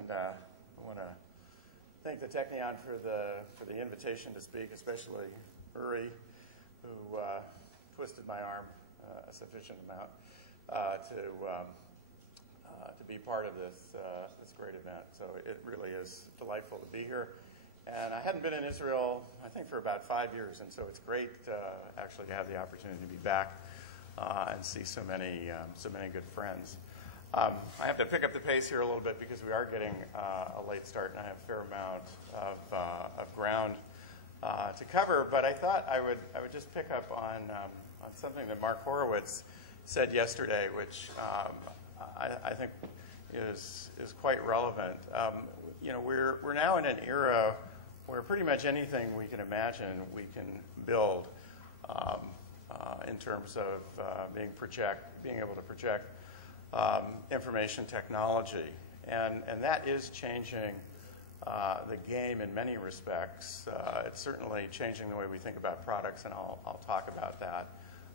and I want to thank the Technion for the invitation to speak, especially Uri, who twisted my arm a sufficient amount to be part of this great event. So it really is delightful to be here. And I hadn't been in Israel, I think, for about 5 years, and so it's great actually to have the opportunity to be back and see so many good friends. I have to pick up the pace here a little bit because we are getting a late start, and I have a fair amount of ground to cover. But I thought I would just pick up on something that Mark Horowitz said yesterday, which I think is quite relevant. You know, we're now in an era where pretty much anything we can imagine we can build in terms of being able to project information technology, and that is changing the game in many respects. It's certainly changing the way we think about products, and I'll talk about that.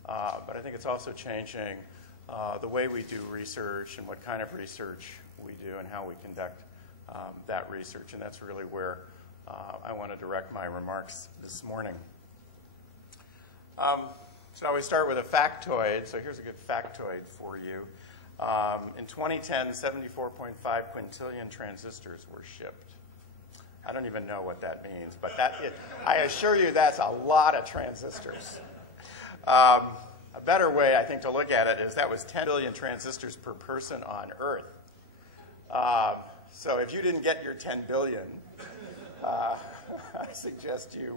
But I think it's also changing the way we do research and what kind of research we do and how we conduct that research, and that's really where I want to direct my remarks this morning. So we start with a factoid. So here's a good factoid for you. In 2010, 74.5 quintillion transistors were shipped. I don't even know what that means, but I assure you that's a lot of transistors. A better way, I think, to look at it is that was 10 billion transistors per person on Earth. So if you didn't get your 10 billion, I suggest you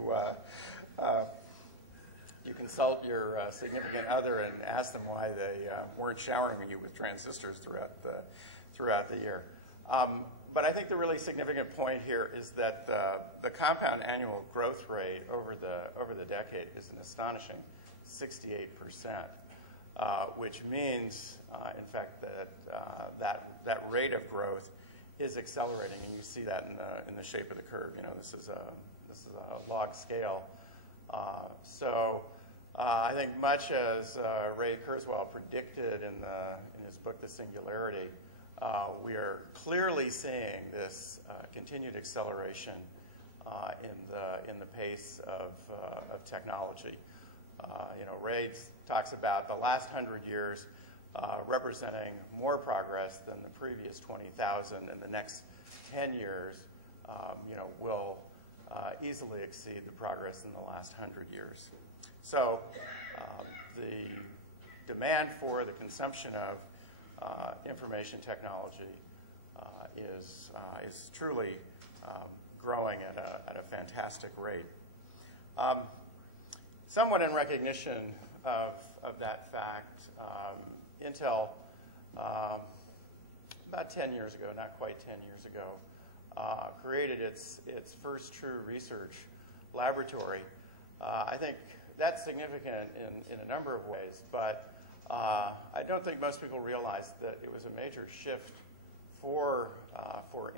consult your significant other and ask them why they weren't showering you with transistors throughout the year. But I think the really significant point here is that the compound annual growth rate over the decade is an astonishing 68%, which means, in fact, that rate of growth is accelerating, and you see that in the shape of the curve. You know, this is a log scale. So I think much as Ray Kurzweil predicted in his book, The Singularity, we are clearly seeing this continued acceleration in the pace of technology. You know, Ray talks about the last 100 years representing more progress than the previous 20,000, and the next 10 years, you know, will easily exceed the progress in the last 100 years. So the demand for the consumption of information technology is truly growing at a fantastic rate. Somewhat in recognition of that fact, Intel, about 10 years ago, not quite 10 years ago, created its first true research laboratory. I think that's significant in a number of ways, but I don't think most people realize that it was a major shift for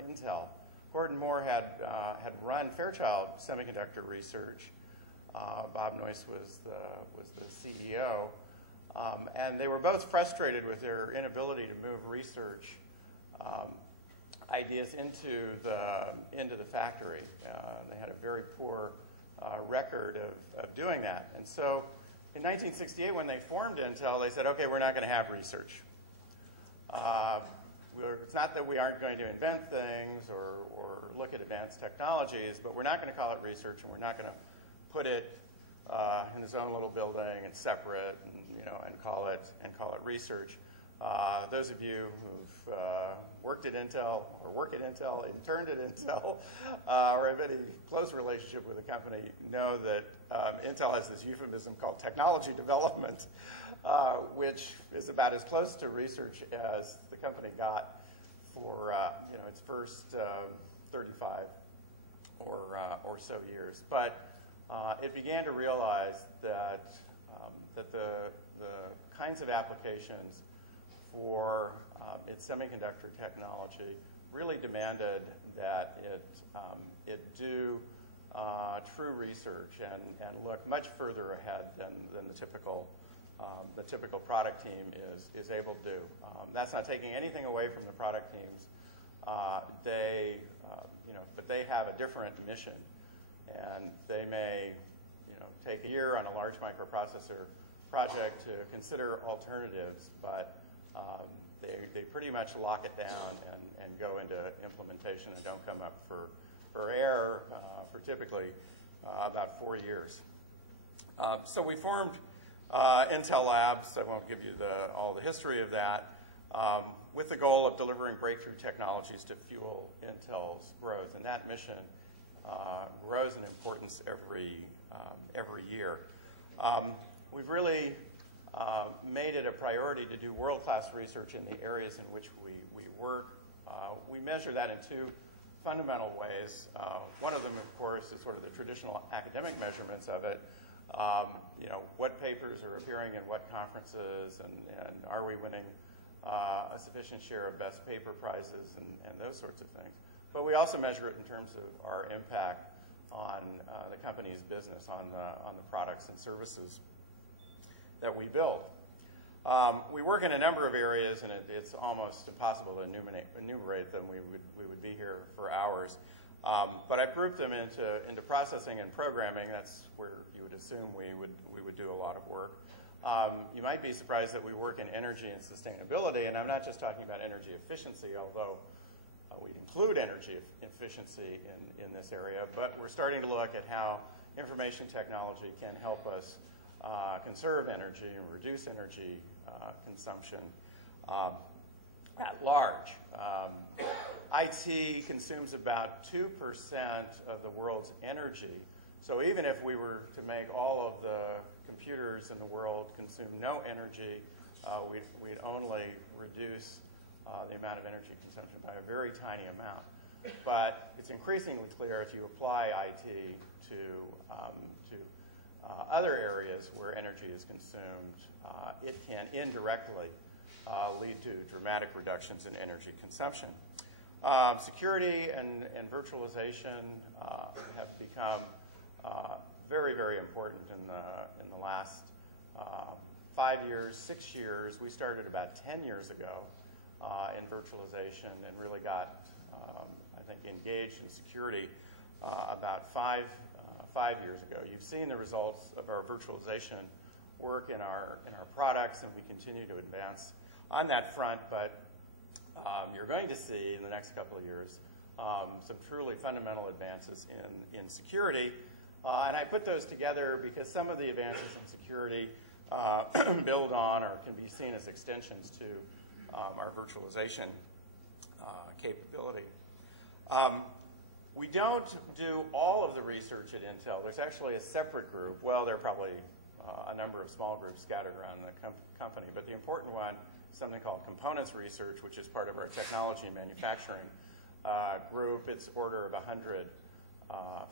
Intel. Gordon Moore had run Fairchild Semiconductor Research. Bob Noyce was the CEO, and they were both frustrated with their inability to move research ideas into the factory. They had a very poor record of doing that. And so in 1968, when they formed Intel, they said, okay, we're not going to have research. It's not that we aren't going to invent things or look at advanced technologies, but we're not going to call it research, and we're not going to put it in its own little building and separate, and call it research. Those of you who've worked at Intel or work at Intel, interned at Intel, or have any close relationship with the company know that Intel has this euphemism called technology development, which is about as close to research as the company got for its first 35 or so years. But it began to realize that the kinds of applications for its semiconductor technology really demanded that it do true research and look much further ahead than the typical product team is able to do. That's not taking anything away from the product teams but they have a different mission, and they may, take a year on a large microprocessor project to consider alternatives, but they pretty much lock it down and go into implementation and don't come up for air for typically about 4 years. So we formed Intel Labs. I won't give you all the history of that, with the goal of delivering breakthrough technologies to fuel Intel's growth. And that mission grows in importance every year. We've really made it a priority to do world-class research in the areas in which we work. We measure that in two fundamental ways. One of them, of course, is sort of the traditional academic measurements of it. What papers are appearing in what conferences, and are we winning a sufficient share of best paper prizes and those sorts of things. But we also measure it in terms of our impact on the company's business, on the products and services that we build. We work in a number of areas, and it's almost impossible to enumerate them. We would be here for hours. But I've grouped them into processing and programming. That's where you would assume we would do a lot of work. You might be surprised that we work in energy and sustainability, and I'm not just talking about energy efficiency, although we include energy efficiency in this area, but we're starting to look at how information technology can help us conserve energy and reduce energy consumption at large. IT consumes about 2% of the world's energy. So even if we were to make all of the computers in the world consume no energy, we'd only reduce the amount of energy consumption by a very tiny amount. But it's increasingly clear if you apply IT to other areas where energy is consumed, it can indirectly lead to dramatic reductions in energy consumption. Security and virtualization have become very, very important in the last 5 years, 6 years. We started about 10 years ago in virtualization and really got, I think, engaged in security about five years ago. You've seen the results of our virtualization work in our products, and we continue to advance on that front, but you're going to see in the next couple of years some truly fundamental advances in security. And I put those together because some of the advances in security build on or can be seen as extensions to our virtualization capability. We don't do all of the research at Intel. There's actually a separate group. Well, there are probably a number of small groups scattered around the company, but the important one is something called components research, which is part of our technology and manufacturing group. It's order of 100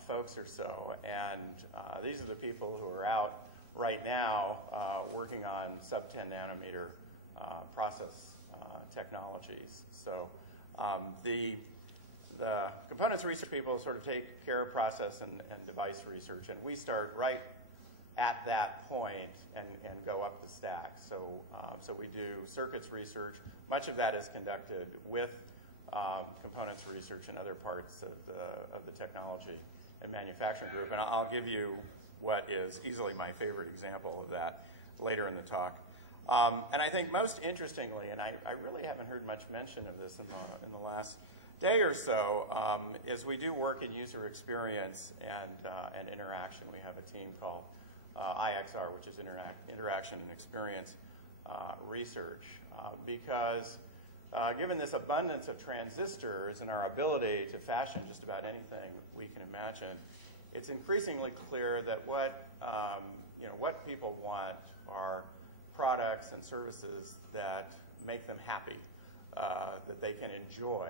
folks or so, and these are the people who are out right now working on sub-10 nanometer process technologies. So the components research people sort of take care of process and device research, and we start right at that point and go up the stack. So we do circuits research. Much of that is conducted with components research and other parts of the technology and manufacturing group. And I'll give you what is easily my favorite example of that later in the talk. And I think most interestingly, and I really haven't heard much mention of this in the last day or so, is we do work in user experience and interaction. We have a team called IXR, which is Interaction and Experience Research, because given this abundance of transistors and our ability to fashion just about anything we can imagine, it's increasingly clear that what people want are products and services that make them happy, that they can enjoy,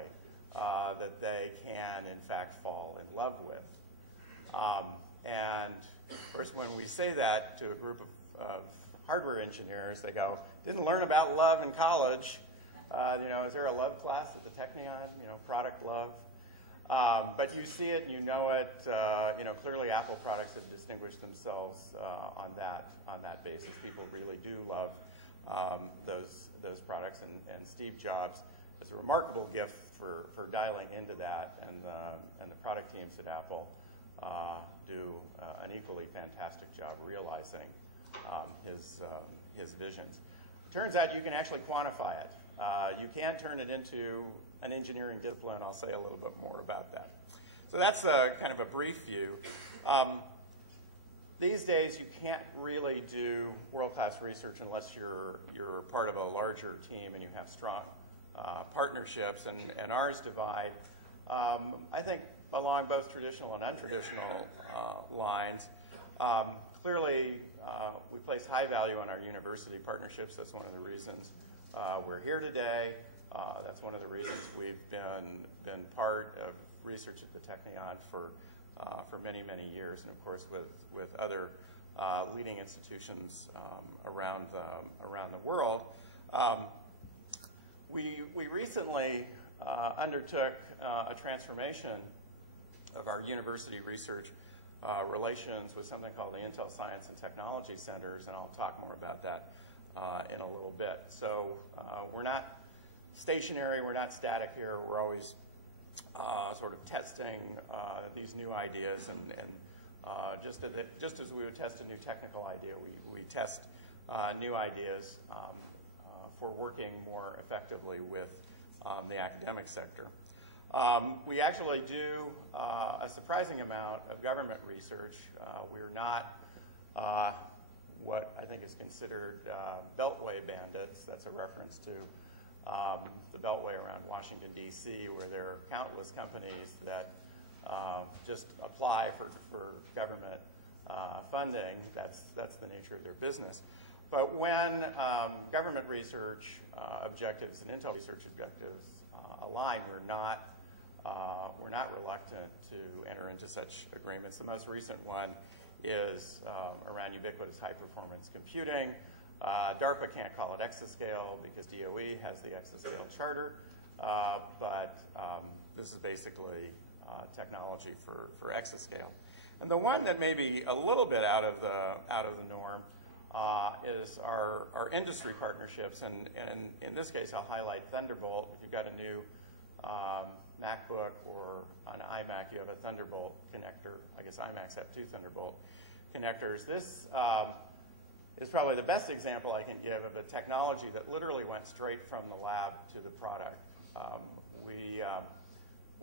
that they can, in fact, fall in love with. And, of course, when we say that to a group of hardware engineers, they go, didn't learn about love in college. Is there a love class at the Technion? Product love. But you see it and you know it. Clearly Apple products have distinguished themselves on that basis. People really do love those products, and Steve Jobs has a remarkable gift for dialing into that, and the product teams at Apple do an equally fantastic job realizing his visions. Turns out you can actually quantify it. You can turn it into an engineering discipline. I'll say a little bit more about that. So that's kind of a brief view. These days, you can't really do world-class research unless you're part of a larger team and you have strong partnerships, and ours divide, I think, along both traditional and untraditional lines. Clearly, we place high value on our university partnerships. That's one of the reasons we're here today. That's one of the reasons we've been part of research at the Technion for many, many years, and of course with other leading institutions around the world. We recently undertook a transformation of our university research relations with something called the Intel Science and Technology Centers, and I'll talk more about that in a little bit. So we're not stationary, we're not static here, we're always sort of testing these new ideas, and just as we would test a new technical idea, we test new ideas for working more effectively with the academic sector. We actually do a surprising amount of government research. We're not what I think is considered Beltway bandits. That's a reference to the Beltway around Washington, D.C., where there are countless companies that just apply for government funding. That's the nature of their business. But when government research objectives and Intel research objectives align, we're not reluctant to enter into such agreements. The most recent one is around ubiquitous high-performance computing. DARPA can't call it exascale because DOE has the exascale charter, but this is basically technology for exascale. And the one that may be a little bit out of the norm is our industry partnerships, and in this case I'll highlight Thunderbolt. If you've got a new MacBook or an iMac, you have a Thunderbolt connector. I guess iMacs have two Thunderbolt connectors. This is probably the best example I can give of a technology that literally went straight from the lab to the product.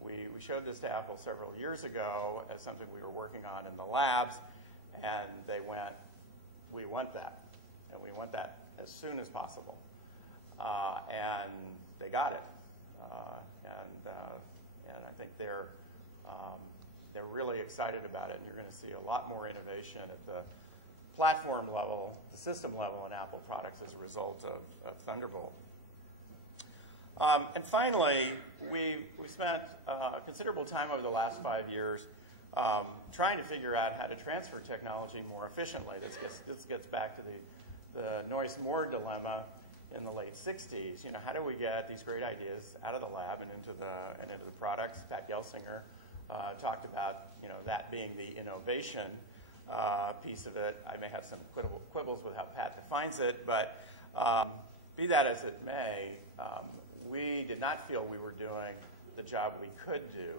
We showed this to Apple several years ago as something we were working on in the labs, and they went, we want that, and we want that as soon as possible. And they got it, and I think they're really excited about it, and you're going to see a lot more innovation at the platform level, the system level in Apple products as a result of Thunderbolt. And finally, we spent considerable time over the last 5 years trying to figure out how to transfer technology more efficiently. This gets back to the Noyce-Moore dilemma in the late 60s. You know, how do we get these great ideas out of the lab and into the products? Pat Gelsinger talked about, you know, that being the innovation piece of it. I may have some quibbles with how Pat defines it, but be that as it may, we did not feel we were doing the job we could do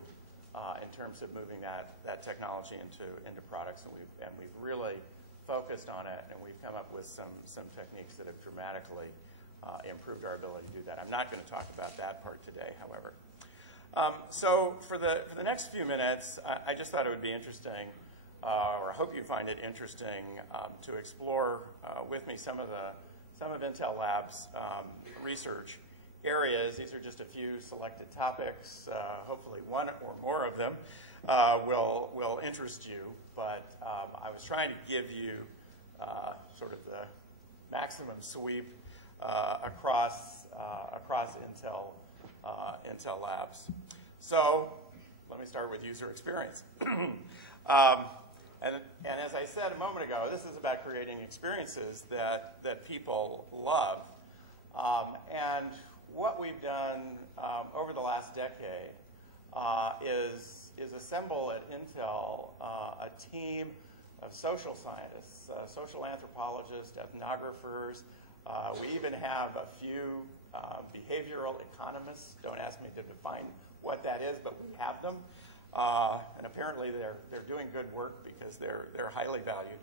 in terms of moving that technology into products, and we've really focused on it, and we've come up with some techniques that have dramatically improved our ability to do that. I'm not going to talk about that part today, however. So for the next few minutes, I just thought it would be interesting, or I hope you find it interesting, to explore with me some of Intel Labs' research areas. These are just a few selected topics. Hopefully one or more of them will interest you, but I was trying to give you sort of the maximum sweep across Intel Labs. So let me start with user experience. And as I said a moment ago, this is about creating experiences that people love. And what we've done over the last decade is assemble at Intel a team of social scientists, social anthropologists, ethnographers. We even have a few behavioral economists. Don't ask me to define what that is, but we have them. And apparently they're doing good work because they're highly valued.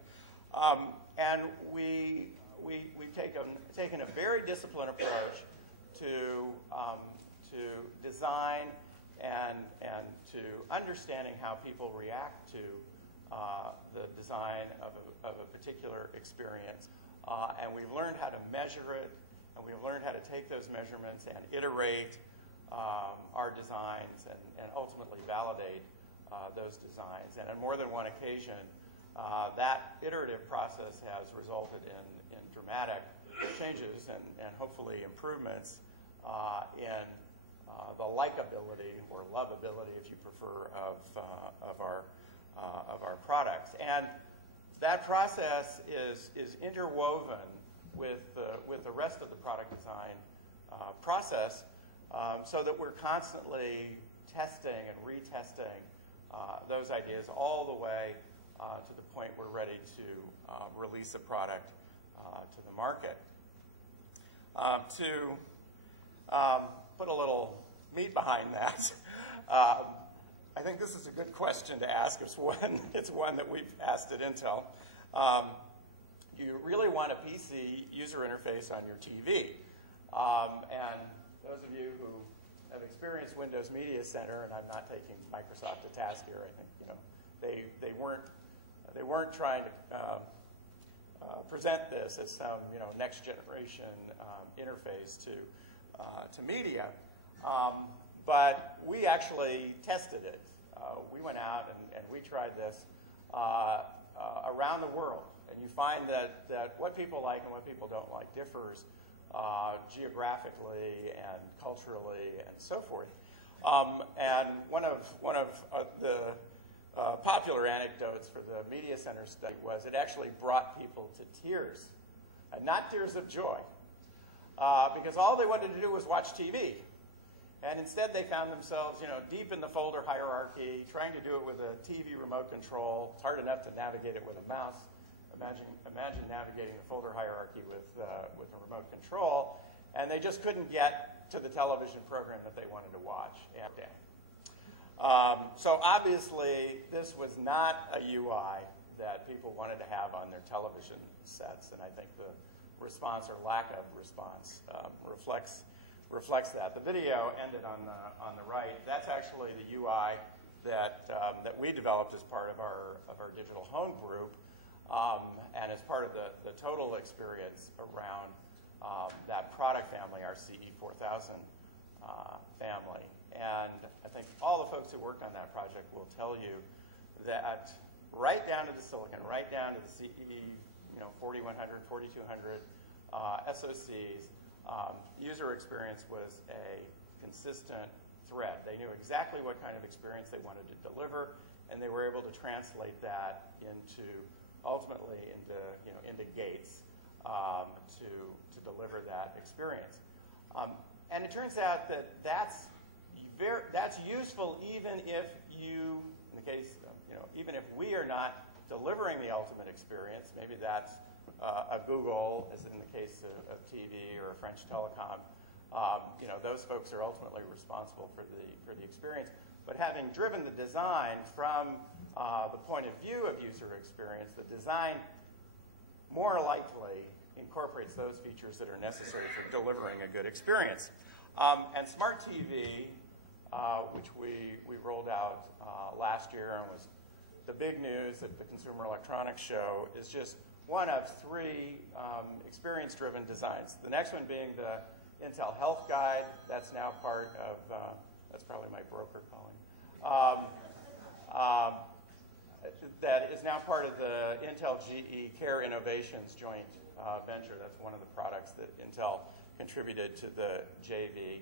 And we've taken a very disciplined approach to design and to understanding how people react to the design of a particular experience. And we've learned how to measure it, and we've learned how to take those measurements and iterate our designs and ultimately validate those designs. And on more than one occasion, that iterative process has resulted in dramatic changes and hopefully improvements in the likability or lovability, if you prefer, of our products. And that process is interwoven with the rest of the product design process, so that we're constantly testing and retesting those ideas all the way to the point we're ready to release a product to the market. To put a little meat behind that, I think this is a good question to ask. It's one that we've asked at Intel. You really want a PC user interface on your TV. And those of you who have experienced Windows Media Center, and I'm not taking Microsoft to task here, I think they weren't trying to present this as some next generation interface to media, but we actually tested it. We went out and we tried this around the world, and you find that what people like and what people don't like differs geographically and culturally and so forth. And one of the popular anecdotes for the Media Center study was it actually brought people to tears, and not tears of joy, because all they wanted to do was watch TV. And instead they found themselves, deep in the folder hierarchy, trying to do it with a TV remote control. It's hard enough to navigate it with a mouse. Imagine navigating the folder hierarchy with a remote control, and they just couldn't get to the television program that they wanted to watch. So obviously, this was not a UI that people wanted to have on their television sets, and I think the response or lack of response reflects that. The video ended on the right. That's actually the UI that we developed as part of our digital home group, and as part of the total experience around that product family, our CE4000 family. And I think all the folks who worked on that project will tell you that right down to the silicon, right down to the CE 4100, 4200 SoCs, user experience was a consistent thread. They knew exactly what kind of experience they wanted to deliver, and they were able to translate that ultimately into gates to deliver that experience. And it turns out that that's useful even if you, in the case, even if we are not delivering the ultimate experience. Maybe that's a Google, as in the case of TV, or a French telecom. Those folks are ultimately responsible for the experience. But having driven the design from the point of view of user experience, the design more likely incorporates those features that are necessary for delivering a good experience. And Smart TV, which we rolled out last year and was the big news at the Consumer Electronics Show, is just one of three experience-driven designs. The next one being the Intel Health Guide. That's now part of, that's probably my broker calling. That is now part of the Intel GE Care Innovations joint venture. That's one of the products that Intel contributed to the JV.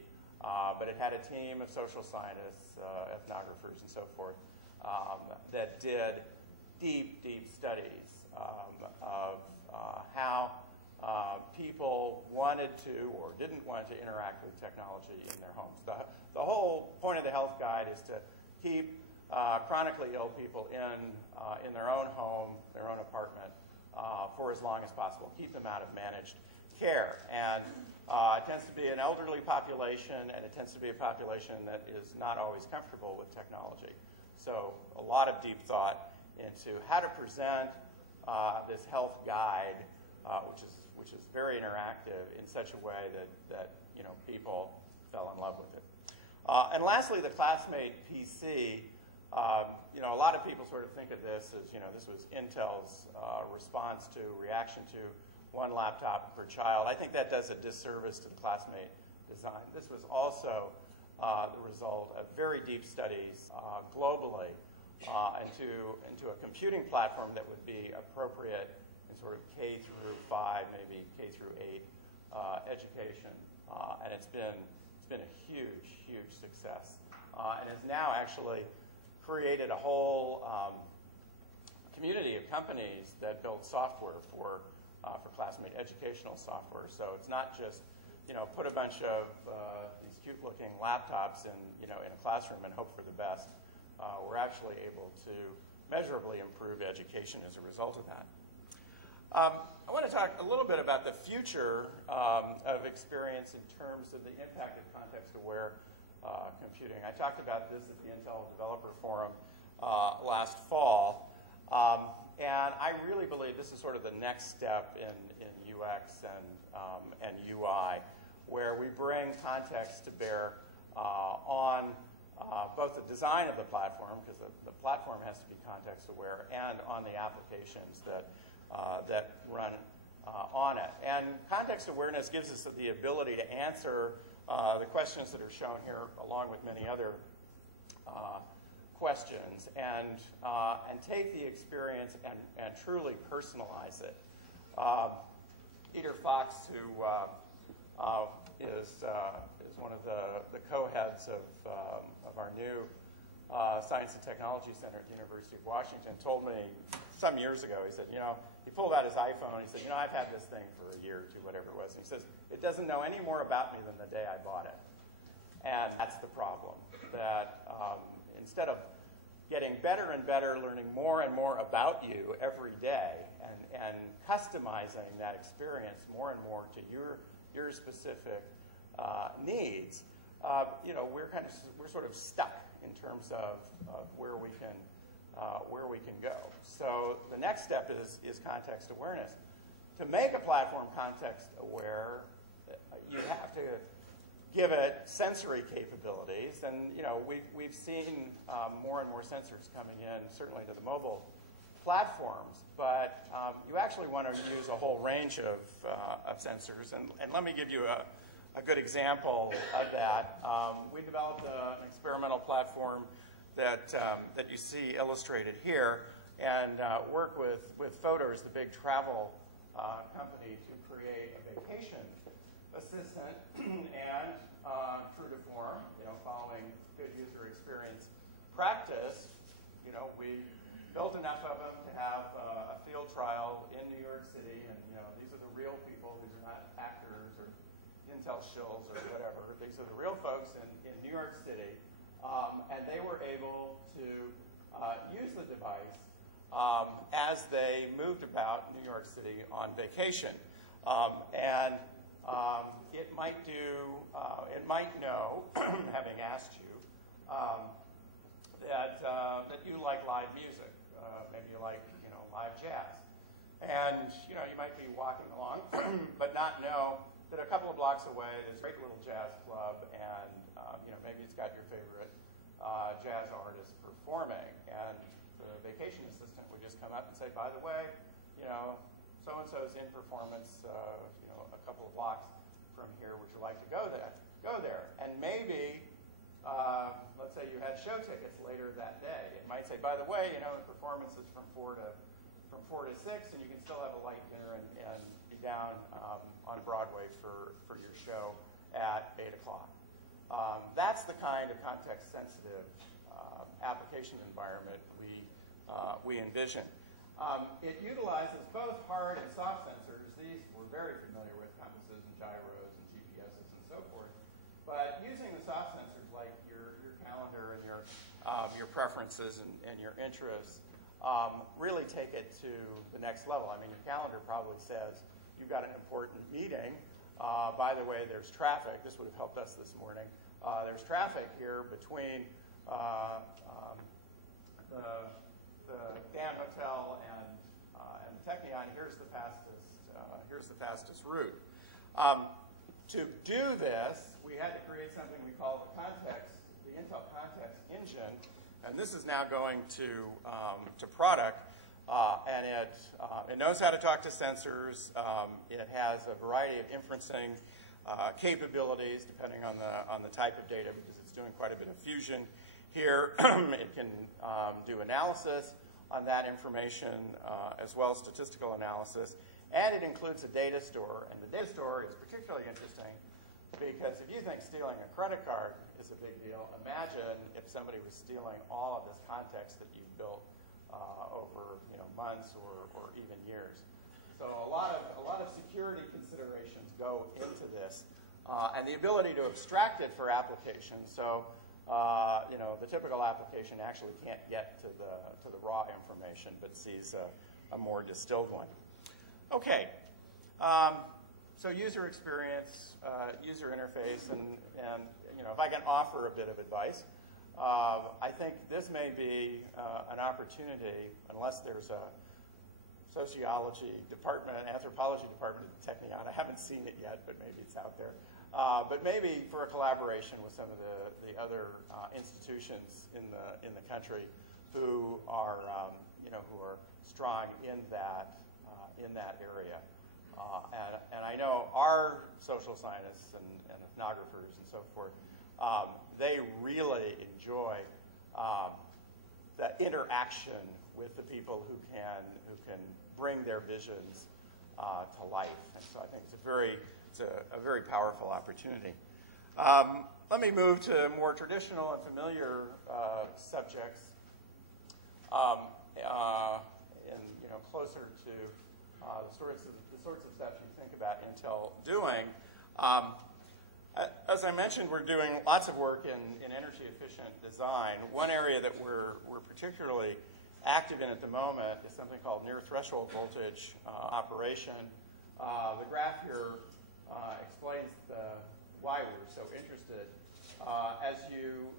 But it had a team of social scientists, ethnographers, and so forth that did deep studies of how people wanted to or didn't want to interact with technology in their homes. The whole point of the health guide is to keep chronically ill people in their own home, their own apartment, for as long as possible. Keep them out of managed care. And it tends to be an elderly population, and it tends to be a population that is not always comfortable with technology. So a lot of deep thought into how to present this health guide, which is very interactive in such a way that people fell in love with it. And lastly, the Classmate PC. A lot of people sort of think of this as, this was Intel's reaction to one laptop per child. I think that does a disservice to the Classmate design. This was also the result of very deep studies globally into a computing platform that would be appropriate in sort of K through 5, maybe K through 8 education. And it's been a huge, huge success. And has now actually created a whole community of companies that build software for Classmate educational software. So it's not just put a bunch of these cute-looking laptops in a classroom and hope for the best. We're actually able to measurably improve education as a result of that. I want to talk a little bit about the future of experience in terms of the impact of context-aware computing. I talked about this at the Intel Developer Forum last fall, and I really believe this is sort of the next step in UX and UI, where we bring context to bear on both the design of the platform, because the platform has to be context-aware, and on the applications that run on it. And context awareness gives us the ability to answer the questions that are shown here, along with many other questions, and take the experience and truly personalize it. Peter Fox, who is one of the co-heads of our new Science and Technology Center at the University of Washington, told me some years ago, he said, he pulled out his iPhone, and he said, I've had this thing for a year or two, whatever it was. And he says, it doesn't know any more about me than the day I bought it. And that's the problem, that instead of getting better and better, learning more and more about you every day, and customizing that experience more and more to your specific needs, we're sort of stuck in terms of where we can go. So the next step is context awareness. To make a platform context aware, you have to give it sensory capabilities, and we've seen more and more sensors coming in, certainly to the mobile platforms, but you actually want to use a whole range of sensors, and let me give you a good example of that. We developed an experimental platform that you see illustrated here, and work with Photos, the big travel company, to create a vacation assistant, and true to form, following good user experience practice, we built enough of them to have a field trial in New York City, and these are the real people. These are not actors or Intel shills or whatever. These are the real folks in New York City, and they were able to use the device as they moved about New York City on vacation. And it might know, having asked you, that you like live music. Maybe you like, live jazz. And, you might be walking along, but not know that a couple of blocks away there's a great little jazz club, and, maybe it's got your favorite jazz artist performing. And the vacation assistant would just come up and say, by the way, so-and-so's in performance, a couple of blocks from here. Would you like to go there? Go there. And maybe, let's say you had show tickets later that day. It might say, by the way, the performance is from 4 to 6, and you can still have a light dinner and be down on Broadway for your show at 8 o'clock. That's the kind of context-sensitive application environment we envision. It utilizes both hard and soft sensors. These we're very familiar with, compasses and gyros and GPSs and so forth. But using the soft sensors like your calendar and your preferences and your interests really take it to the next level. I mean, your calendar probably says you've got an important meeting. By the way, there's traffic. This would have helped us this morning. There's traffic here between the Dan Hotel and the Technion. Here's the fastest route. To do this, we had to create something we call the Intel Context Engine, and this is now going to product. And it knows how to talk to sensors. It has a variety of inferencing capabilities depending on the type of data, because it's doing quite a bit of fusion here. It can do analysis on that information as well as statistical analysis. And it includes a data store. And the data store is particularly interesting because if you think stealing a credit card is a big deal, imagine if somebody was stealing all of this context that you've built over months or even years. So a lot of security considerations go into this, and the ability to abstract it for applications. So the typical application actually can't get to the raw information, but sees a more distilled one. Okay, so user experience, user interface, and if I can offer a bit of advice. I think this may be an opportunity, unless there's a sociology department, anthropology department at the Technion. I haven't seen it yet, but maybe it's out there. But maybe for a collaboration with some of the other institutions in the country who are strong in that area. And I know our social scientists and ethnographers and so forth, they really enjoy the interaction with the people who can bring their visions to life. And so I think it's a very powerful opportunity. Let me move to more traditional and familiar subjects, and closer to the sorts of stuff you think about Intel doing. As I mentioned, we're doing lots of work in energy-efficient design. One area that we're particularly active in at the moment is something called near-threshold voltage operation. The graph here explains why we're so interested. As you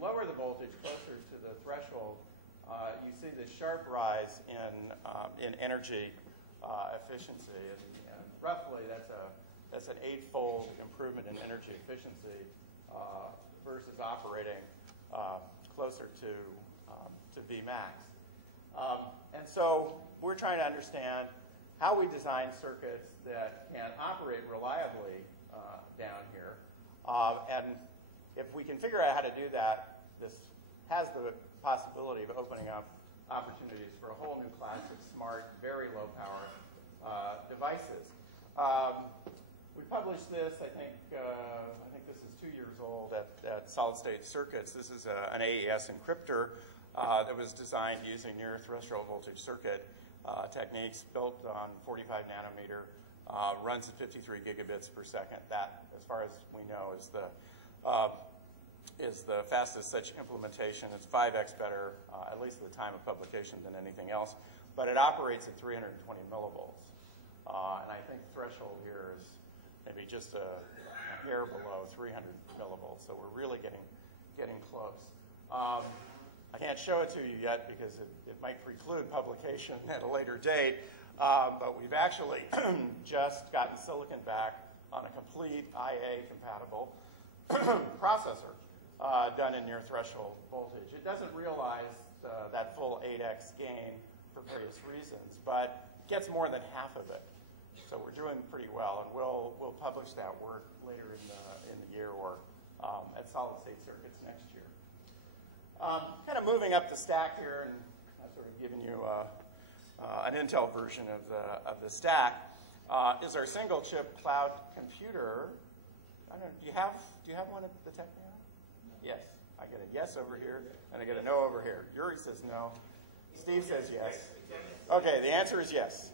lower the voltage closer to the threshold, you see this sharp rise in energy efficiency, and roughly that's an 8-fold improvement in energy efficiency versus operating closer to Vmax. And so we're trying to understand how we design circuits that can operate reliably down here. And if we can figure out how to do that, this has the possibility of opening up opportunities for a whole new class of smart, very low power devices. We published this, I think this is 2 years old at Solid State Circuits. This is an AES encryptor that was designed using near threshold voltage circuit techniques, built on 45 nanometer, runs at 53 gigabits per second. That, as far as we know, is the fastest such implementation. It's 5x better, at least at the time of publication, than anything else. But it operates at 320 millivolts. And I think the threshold here is maybe just a hair below 300 millivolts. So we're really getting close. I can't show it to you yet because it might preclude publication at a later date. But we've actually just gotten silicon back on a complete IA-compatible processor done in near threshold voltage. It doesn't realize that full 8x gain for various reasons, but gets more than half of it. So we're doing pretty well, and we'll publish that work later in the year or at Solid State Circuits next year. Kind of moving up the stack here, and I've sort of given you an Intel version of the stack, is our single chip cloud computer. I don't know, do you have one at the Technion? Yes. I get a yes over here, and I get a no over here. Yuri says no. Steve says yes. Okay, the answer is yes.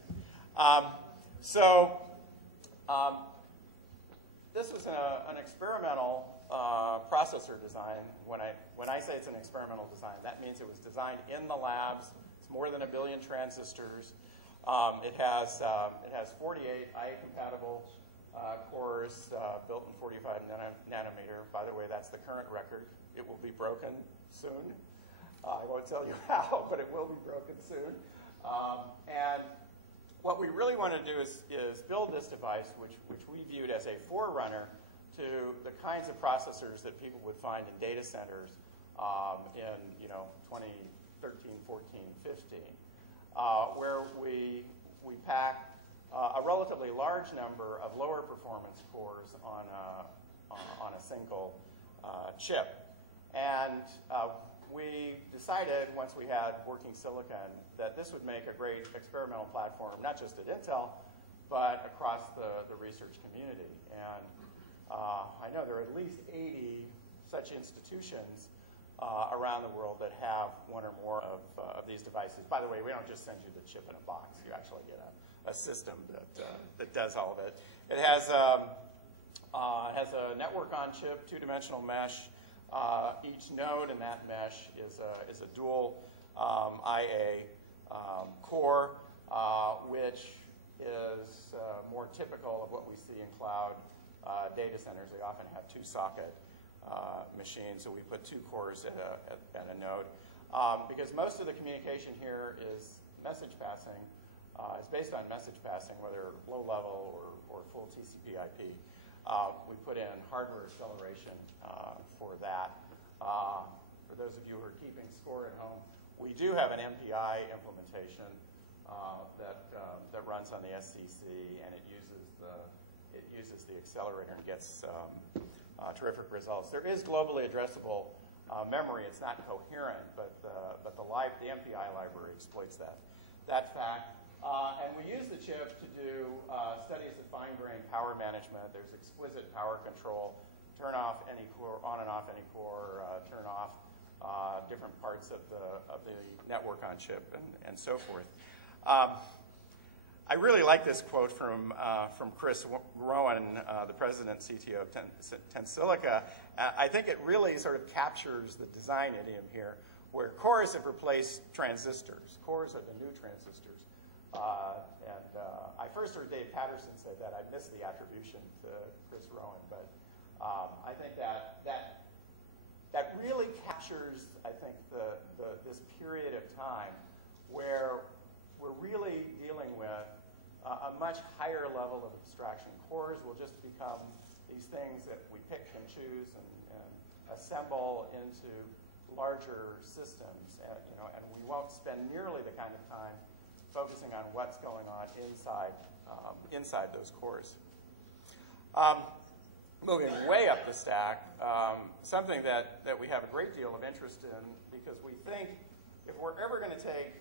This was an experimental processor design. When I say it's an experimental design, that means it was designed in the labs. It's more than 1 billion transistors. It has 48 IA-compatible cores built in 45 nanometer. By the way, that's the current record. It will be broken soon. I won't tell you how, but it will be broken soon. And what we really want to do is build this device, which we viewed as a forerunner to the kinds of processors that people would find in data centers in 2013, 14, 15, where we pack a relatively large number of lower performance cores on a single chip. And we decided, once we had working silicon, that this would make a great experimental platform, not just at Intel, but across the research community. And I know there are at least 80 such institutions around the world that have one or more of these devices. By the way, we don't just send you the chip in a box. You actually get a system that does all of it. It has a network on chip, two-dimensional mesh. Each node in that mesh is a dual IA core, which is more typical of what we see in cloud data centers. They often have two-socket machines, so we put two cores at a node. Because most of the communication here is message passing, is based on message passing, whether low-level or full TCP/IP. We put in hardware acceleration for that. For those of you who are keeping score at home, we do have an MPI implementation that runs on the SCC, and it uses the accelerator and gets terrific results. There is globally addressable memory. It's not coherent, but the MPI library exploits that fact. And we use the chip to do studies of fine-grained power management. There's exquisite power control, turn off any core, on and off any core, turn off different parts of the network on chip, and so forth. I really like this quote from Chris Rowan, the president and CTO of Tensilica. I think it really sort of captures the design idiom here, where cores have replaced transistors. Cores are the new transistors. I first heard Dave Patterson say that. I missed the attribution to Chris Rowan, but I think that really captures, I think, this period of time where we're really dealing with a much higher level of abstraction. Cores will just become these things that we pick and choose and assemble into larger systems, and we won't spend nearly the kind of time focusing on what's going on inside those cores. Moving way up the stack, something that we have a great deal of interest in, because we think if we're ever going to take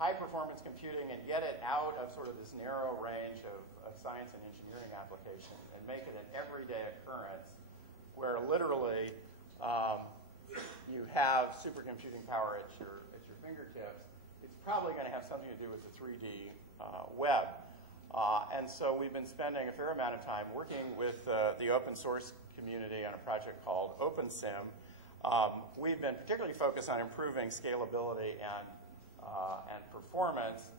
high-performance computing and get it out of sort of this narrow range of science and engineering application and make it an everyday occurrence where literally you have supercomputing power at your fingertips, it's probably going to have something to do with the 3D web. And so we've been spending a fair amount of time working with the open source community on a project called OpenSim. We've been particularly focused on improving scalability and performance.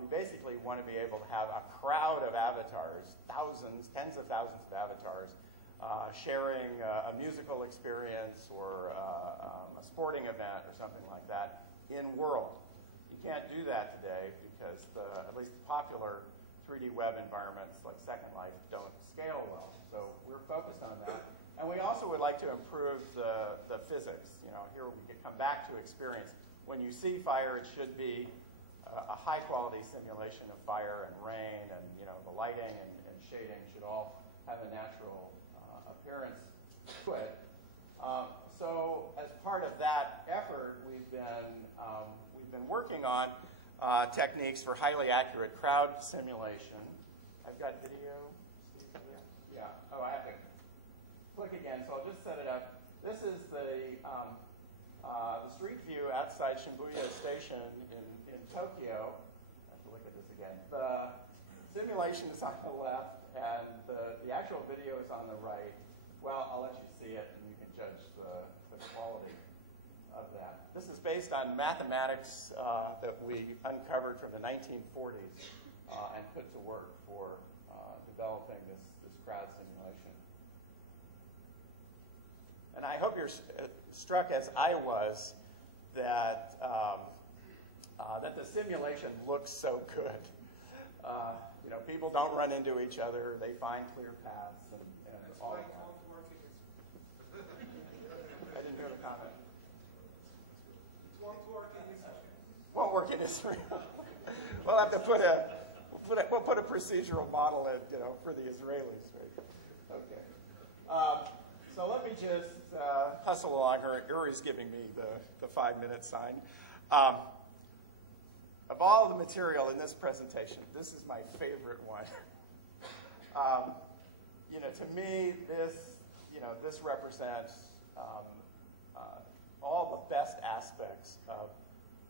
We basically want to be able to have a crowd of avatars, thousands, tens of thousands of avatars, sharing a musical experience or a sporting event or something like that in world. You can't do that today because at least the popular 3D web environments like Second Life don't scale well. So we're focused on that. And we also would like to improve the physics. Here we can come back to experience. When you see fire, it should be a high-quality simulation of fire and rain, and the lighting and shading should all have a natural appearance to it. So as part of that effort, we've been working on techniques for highly accurate crowd simulation. I've got video. Yeah. Oh, I have to click again, so I'll just set it up. This is the street view outside Shibuya Station in Tokyo. I have to look at this again. The simulation is on the left, and the actual video is on the right. Well, I'll let you see it, and you can judge the quality of that. This is based on mathematics that we uncovered from the 1940s and put to work for developing this crowd simulation. And I hope you're struck, as I was, that that the simulation looks so good. You know, people don't run into each other; they find clear paths and all of that. I didn't hear the comment. Won't work in Israel. We'll have to we'll put a procedural model in, you know, for the Israelis, right? Okay. So let me just hustle along. Uri's giving me the 5-minute sign. Of all the material in this presentation, this is my favorite one. You know, to me, this represents all the best aspects of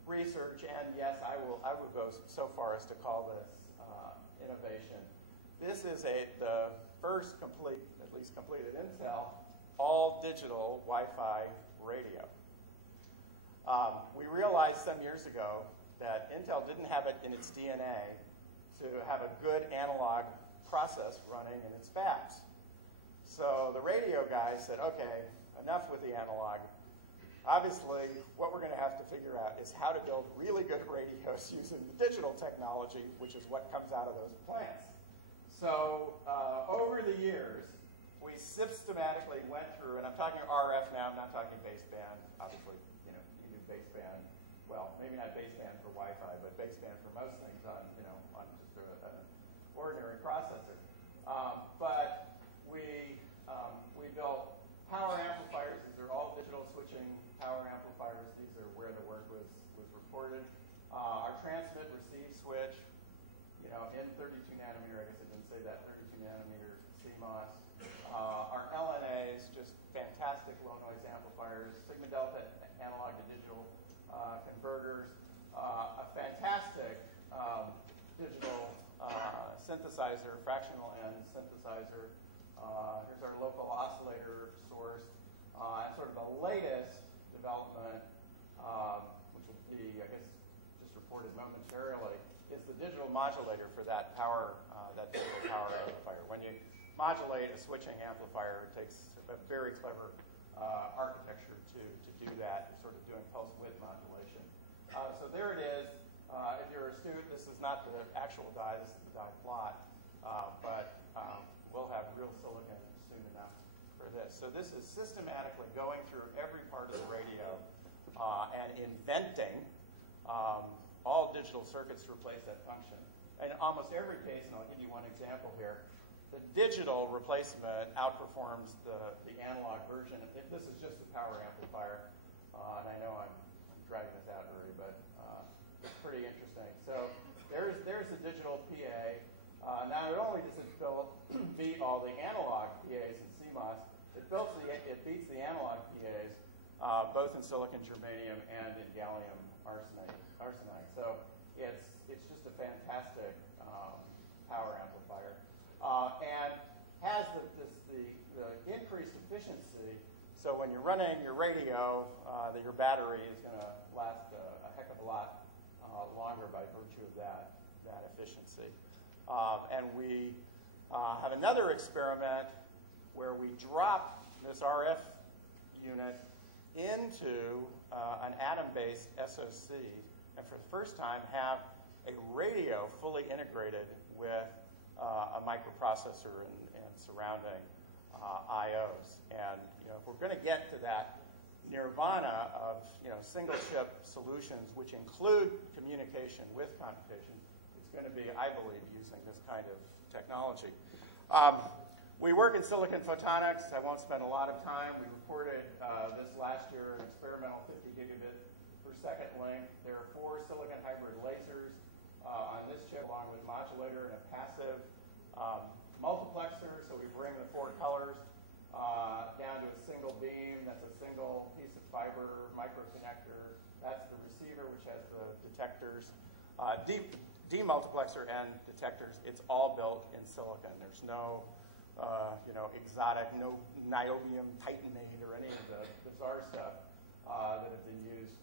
research, and yes, I will go so far as to call this innovation. This is the first at least completed Intel, all-digital Wi-Fi radio. We realized some years ago that Intel didn't have it in its DNA to have a good analog process running in its fabs. So the radio guys said, okay, enough with the analog. Obviously, what we're going to have to figure out is how to build really good radios using the digital technology, which is what comes out of those plants. So over the years, we systematically went through, and I'm talking RF now, I'm not talking baseband. Obviously, you know, you do baseband. Well, maybe not baseband for Wi-Fi, but baseband for most things on, you know, on just an ordinary processor. But we built power amplifiers. These are all digital switching power amplifiers. These are where the work was reported. Our transmit receive switch, you know, in 32 nanometer. I guess I didn't say that. 32 nanometer CMOS. Our LNAs, just fantastic low noise amplifiers. Sigma delta analog to digital converters. A fantastic digital synthesizer, fractional end synthesizer. Here's our local oscillator source. And sort of the latest development, which will be, I guess, just reported momentarily, is the digital modulator for that power, that digital power amplifier. When you modulate a switching amplifier, it takes a very clever architecture to do that. You're sort of doing pulse width modulation. So there it is. If you're astute, this is not the actual die. This is the die plot. But we'll have real silicon soon enough for this. So this is systematically going through every part of the radio and inventing all digital circuits to replace that function. In almost every case, and I'll give you one example here, the digital replacement outperforms the analog version. If this is just a power amplifier, and I know I'm dragging this out, Uri, but it's pretty interesting. So there's the digital PA. Not only does it beat all the analog PAs in CMOS, it beats the analog PAs both in silicon germanium and in gallium arsenide. So it's just a fantastic power amplifier. And has the increased efficiency, so when you're running your radio, your battery is going to last a heck of a lot longer by virtue of that efficiency. And we have another experiment where we drop this RF unit into an atom-based SoC, and for the first time have a radio fully integrated with a microprocessor and surrounding IOs. And if we're going to get to that nirvana of single-chip solutions, which include communication with computation, it's going to be, I believe, using this kind of technology. We work in silicon photonics. I won't spend a lot of time. We reported this last year an experimental 50 gigabit per second link. There are 4 silicon hybrid lasers on this chip, along with modulator and a passive multiplexer. So we bring the 4 colors down to a single beam. That's a single piece of fiber microconnector. That's the receiver, which has the detectors. Demultiplexer and detectors. It's all built in silicon. There's no exotic, no niobium titanate or any of the bizarre stuff that have been used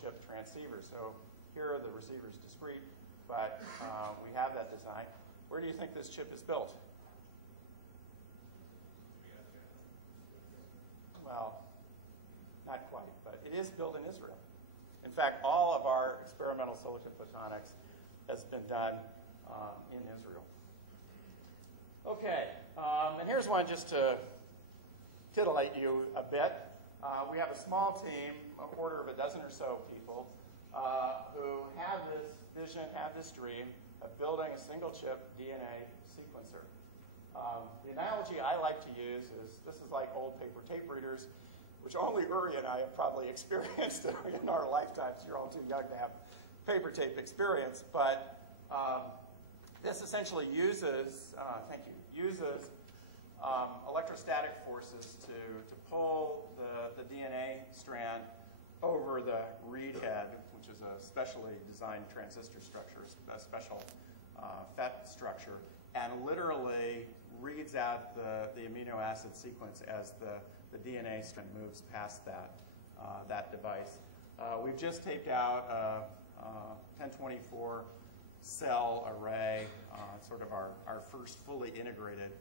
chip transceiver. So here are the receivers discrete, but we have that design. Where do you think this chip is built? Well, not quite, but it is built in Israel. In fact, all of our experimental silicon photonics has been done in Israel. Okay, and here's one just to titillate you a bit. We have a small team, an order of a dozen or so people, who have this vision, have this dream of building a single chip DNA sequencer. The analogy I like to use is, this is like old paper tape readers, which only Uri and I have probably experienced in our lifetimes. You're all too young to have paper tape experience, but this essentially uses, uses electrostatic forces to pull the DNA strand over the read head, which is a specially designed transistor structure, a special FET structure, and literally reads out the amino acid sequence as the DNA strand moves past that device. We've just taped out a 1024 cell array, sort of our first fully integrated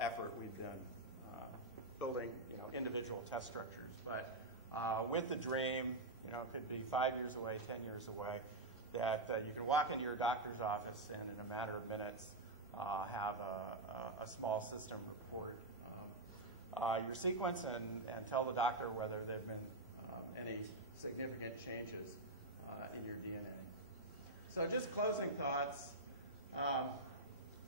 effort. We've been building individual test structures, but with the dream, it could be 5 years away, 10 years away, that you can walk into your doctor's office and in a matter of minutes have a small system report your sequence and tell the doctor whether there have been any significant changes in your DNA. So just closing thoughts.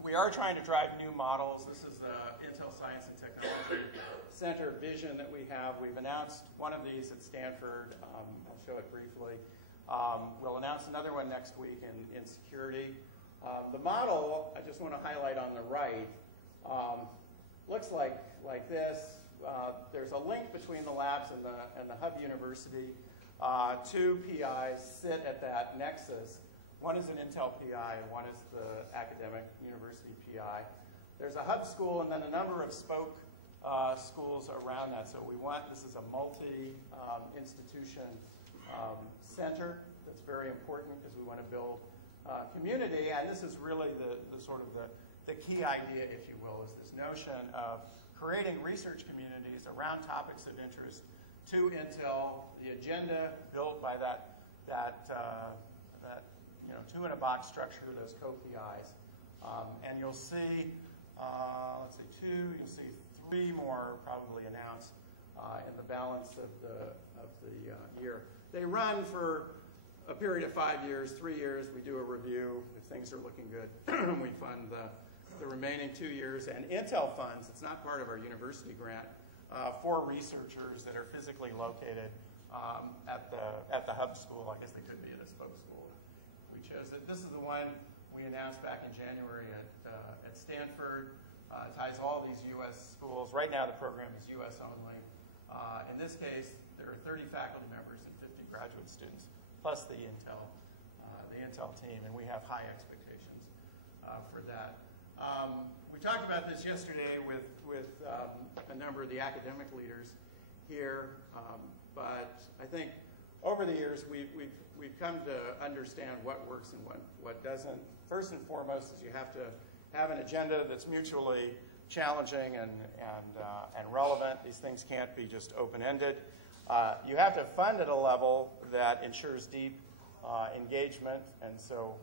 We are trying to drive new models. This is the Intel Science and Technology Center vision that we have. We've announced one of these at Stanford. I'll show it briefly. We'll announce another one next week in security. The model, I just want to highlight on the right, looks like this. There's a link between the labs and the Hub University. Two PIs sit at that nexus. One is an Intel PI, and one is the academic university PI. There's a hub school and then a number of spoke schools around that. So this is a multi-institution center that's very important because we want to build community. And this is really the sort of the key idea, if you will, is this notion of creating research communities around topics of interest to Intel, the agenda built by that two-in-a-box structure, those co-PIs. And you'll see, let's see, you'll see 3 more probably announced in the balance of the year. They run for a period of 5 years, 3 years. We do a review. If things are looking good, we fund the remaining 2 years. And Intel funds, it's not part of our university grant, for researchers that are physically located at the hub school. I guess they could be at a spoke school. We chose it. This is the one we announced back in January at Stanford. It ties all these U.S. schools. Right now the program is U.S. only. In this case, there are 30 faculty members and 50 graduate students, plus the Intel team, and we have high expectations for that. We talked about this yesterday with a number of the academic leaders here, but I think over the years we've come to understand what works and what doesn't. First and foremost is you have to have an agenda that's mutually challenging and relevant. These things can't be just open-ended. You have to fund at a level that ensures deep engagement, and so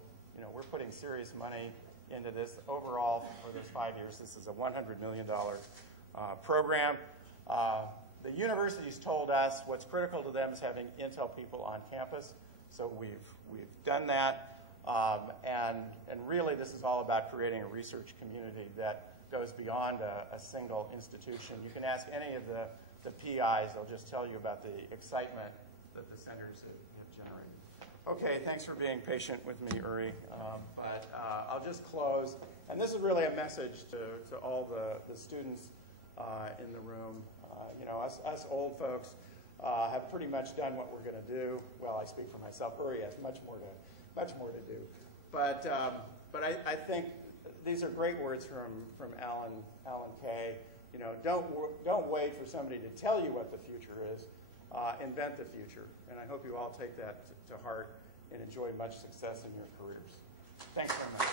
we're putting serious money into this. Overall, for those 5 years, this is a $100 million program. The universities told us what's critical to them is having Intel people on campus, so we've done that. And really, this is all about creating a research community that goes beyond a single institution. You can ask any of the PIs; they'll just tell you about the excitement that the centers have generated. Okay, thanks for being patient with me, Uri. But I'll just close. And this is really a message to all the students in the room. Us old folks have pretty much done what we're going to do. Well, I speak for myself. Uri has much more to do. But I think these are great words from Alan Kay. Don't wait for somebody to tell you what the future is. invent the future. And I hope you all take that to heart and enjoy much success in your careers. Thanks very much.